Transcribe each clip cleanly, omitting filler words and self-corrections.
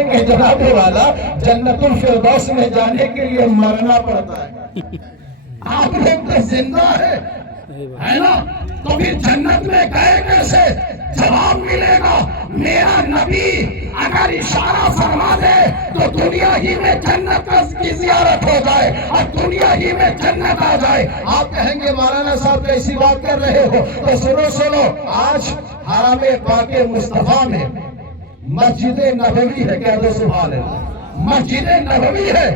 فرمائیں گے جناب والا جنت الفردوس میں جانے کے لیے مرنا پڑتا ہے. آپ لوگ تو زندہ ہے نا, تو پھر جنت میں گئے کیسے؟ جواب ملے گا, میرا نبی اگر اشارہ فرما دے تو دنیا ہی میں جنت کی زیارت ہو جائے اور دنیا ہی میں جنت آ جائے. آپ کہیں گے مولانا صاحب کیسی بات کر رہے ہو؟ تو سنو, آج حرم پاک مصطفیٰ میں مسجد نبوی ہے. کہہ دو سبحان اللہ. مسجد نبوی ہے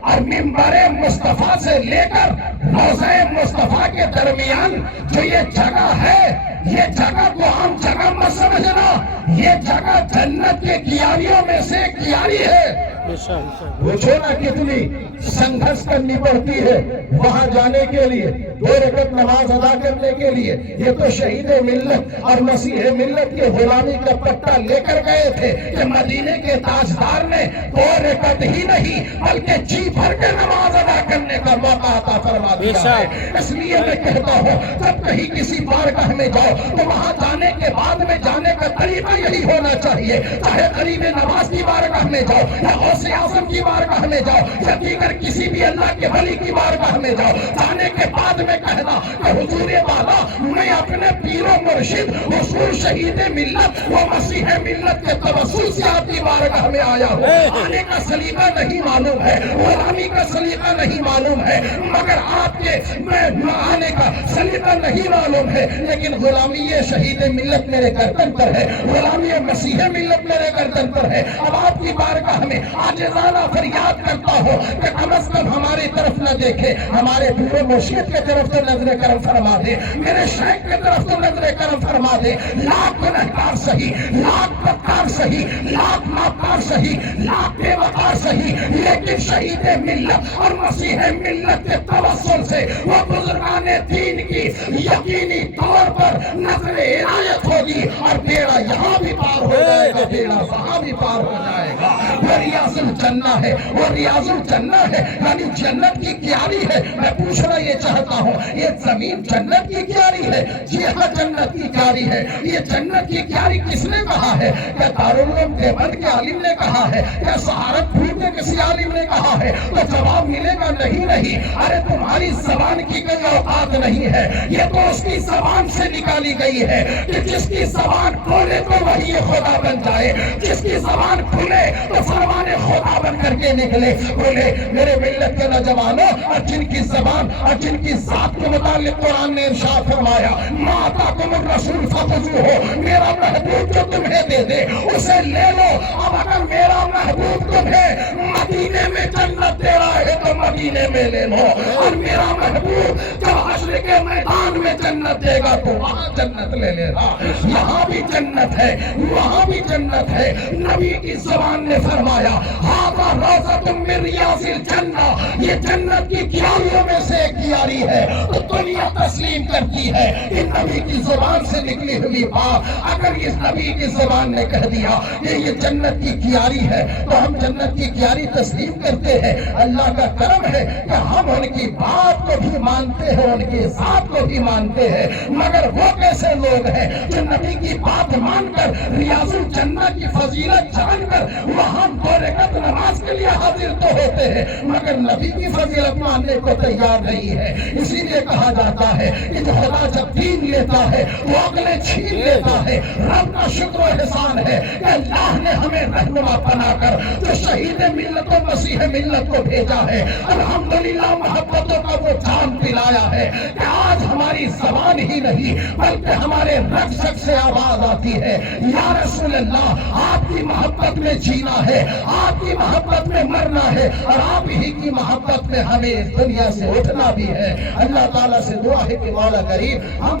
اور منبر مصطفیٰ سے لے کر روضہ مصطفیٰ کے درمیان جو یہ جگہ ہے, یہ جگہ کو ہم جگہ مت سمجھنا, یہ جگہ جنت کے کیاریوں میں سے کیاری ہے. پوچھو نا کتنی سنگھرش کرنی پڑتی ہے وہاں جانے کے لیے, 2 رکعت نماز ادا کرنے کے لیے. یہ تو شہید ملت اور مسیح ملت کے غلامی کا پٹا لے کر گئے تھے کہ مدینے کے تاجدار نے 2 رکعت ہی نہیں بلکہ جی بھر کے نماز ادا کرنے کا موقع عطا فرما دیا ہے. اس لیے میں کہتا ہوں جب کہیں کسی بارگاہ میں جاؤ تو وہاں جانے کے بعد میں جانے کا طریقہ یہی ہونا چاہیے. چاہے قریب نواز کی بارگاہ میں جاؤ یا غوث اعظم کی بارگاہ میں جاؤ یا دیگر کسی بھی اللہ کے ولی کی بارگاہ میں جاؤ, جانے کے بعد میں کہنا کہ حضور والا میں اپنے پیر و مرشد حضور شہید ملت و مسیح ملت کے توسل سے آپ کی بارگاہ میں آیا ہوں. آنے کا سلیقہ نہیں معلوم ہے, غلامی کا سلیقہ نہیں معلوم ہے, مگر آپ کے آنے کا سلیقہ نہیں معلوم ہے, لیکن غلامی شہید ملت میرے گردن پر ہے, غلامی مسیح ملت میرے گردن پر ہے. اب آپ کی بارگاہ میں عاجزانہ فریاد کرتا ہوں کہ کم از کم ہماری طرف نہ دیکھے, ہمارے پیر مرشد کے طرف تو نظر کرم فرما دے, میرے شیخ کے طرف تو نظر کرم فرما دے. لاکھ گنہگار سہی, لاکھ بدکار سہی, لاکھ مابکار سہی, لاکھ بے وقار سہی, لیکن شہید ملت اور مسیح ملت کے توسل سے وہ بزرگان دین کی یقینی طور پر نظر عنایت ہوگی اور بیڑا یہاں بھی پار ہو جائے گا, بیڑا وہاں بھی پار ہو جائے گا. وہ ریاض الجنہ ہے, وہ ریاض الجنہ ہے, یعنی جنت کی کیاری ہے. میں پوچھنا یہ چاہتا ہوں, یہ زمین جنت کی کیاری ہے؟ جی ہاں جنت کی کیاری ہے. یہ جنت کی کیاری کس نے کہا ہے؟ کیا دارالعلوم دیوبند کے عالم نے کہا ہے؟ کیا سہارنپور کے کسی عالم نے کہا ہے؟ تو جواب ملے گا نہیں. ارے تمہاری زبان کی کوئی اوقات نہیں ہے, یہ تو اس کی زبان سے نکالی گئی ہے کہ جس کی زبان کھولے تو وہی خدا بن جائے, جس کی زبان کھلے تو فرمان خدا بن کر کے نکلے. بولے میرے ملت کے نوجوانوں, اور جن کی زبان اور جن کی ذات کے متعلق قرآن نے ارشاد فرمایا ما آتاکم الرسول فخذوہ, میرا محبوب جو تمہیں دے دے اسے لے لو. اب اگر میرا محبوب تمہیں مدینے میں جنت دے رہا ہے تو مدینے میں لے لو, اور میرا محبوب جب حشر کے میدان میں جنت دے گا تو وہاں جنت لے لینا. یہاں بھی جنت ہے, وہاں بھی جنت ہے. نبی کی زبان نے فرمایا ھذا روضۃ من ریاض الجنہ, یہ جنت کی کیاریوں میں سے ایک کیاری ہے. تو دنیا تسلیم کرتی ہے کہ نبی کی زبان سے نکلی ہوئی بات اگر اس نبی کی زبان نے کہہ دیا کہ یہ جنت کی کیاری ہے تو ہم جنت کی کیاری تسلیم کرتے ہیں. اللہ کا کرم ہے کہ ہم ان کی بات کو بھی مانتے ہیں, ان کی ذات کو بھی مانتے ہیں, مگر وہ کیسے لوگ ہیں جو نبی کی بات مان کر ریاض الجنہ کی فضیلت جان کر وہاں 2 رکعت نماز کے لیے حاضر تو ہوتے ہیں مگر نبی کی فضیلت ماننے کو تیار نہیں ہے. اسی لیے کہا جاتا ہے کہ جو خدا جب دین لیتا ہے وہ اگلے چھین لیتا ہے. رب کا شکر و احسان ہے کہ اللہ نے ہمیں رہنما بنا کر جو شہید ملت و مسیح ملت کو بھیجا ہے, الحمدللہ محبتوں کا وہ جام پلایا ہے کہ آج ہماری زبان ہی نہیں بلکہ ہمارے رگ شک سے آواز آتی ہے یا رسول اللہ, آپ کی محبت میں جینا ہے, آپ کی محبت میں مرنا ہے, اور آپ ہی کی محبت میں ہمیں اس دنیا سے اٹھنا بھی ہے. اللہ تعالیٰ سے دعا ہے کہ مولا کریم ہم